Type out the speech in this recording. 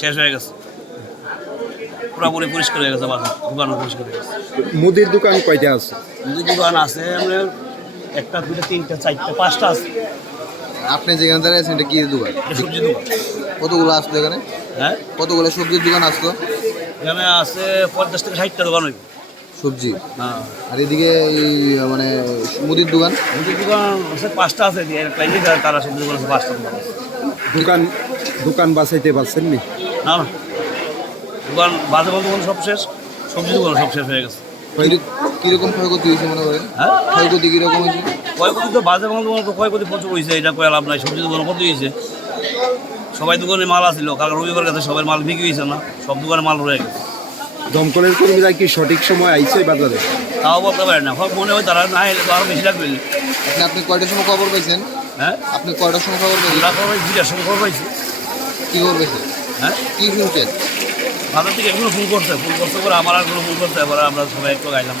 শেষ হয়ে গেছে, পুরোপুরি পরিষ্কার হয়ে গেছে, দোকানও পরিষ্কার হয়ে গেছে। মুদির দোকান কয়টা আছে? মুদির দোকান আছে আপনার একটা, দুইটা, তিনটা, চারটা, পাঁচটা আছে। আপনি যেখানে দাঁড়িয়েছেন এটা কি দোকান? সবজির দোকান। কতগুলো আসতো এখানে? হ্যাঁ, কতগুলো সবজির দোকান আসতো? এখানে আছে 50 থেকে 60টা দোকান হইব। সবজি। হ্যাঁ, আর এদিকে এই মানে মুদির দোকান? মুদির দোকান আছে 5টা আছে, তারা সবজি দোকান আছে 5টা দোকান আছে। দোকান বাঁচাইতে পারছেন নি? না না, দোকান বাজে বন্ধ সব শেষ, সবজি দোকান সব শেষ হয়ে গেছে। কিরকম ক্ষয়ক্ষতি হয়েছে মনে করেন? হ্যাঁ, ক্ষয়ক্ষতি কিরকম হয়েছে? ক্ষয়ক্ষতি তো বাজে বন্ধ তো ক্ষয়ক্ষতি প্রচুর হয়েছে, এটা কয়ে লাভ নাই। সবজি দোকান কত হয়েছে, সবাই দোকানে মাল আসছিল, কারণ রবিবার গেছে, সবাই মাল বিক্রি হয়েছে না, সব দোকানে মাল রয়ে গেছে। দমকলের কর্মীরা কি সঠিক সময় আইছে বাজারে? তাও বলতে পারে না, মনে হয় তারা না এলে তো আরও বেশি লাগবে। আপনি কয়টার সময় খবর পাইছেন? হ্যাঁ, আপনি কয়টার সময় খবর পাইছেন? আমরা খবর 2টার সময় খবর পাইছি। কী খবর পাইছেন? হ্যাঁ, কী শুনছেন? বাজার থেকে এগুলো ফোন করতে করে আমার আর ফোন করতে, এবার আমরা সবাই একটু গাইলাম।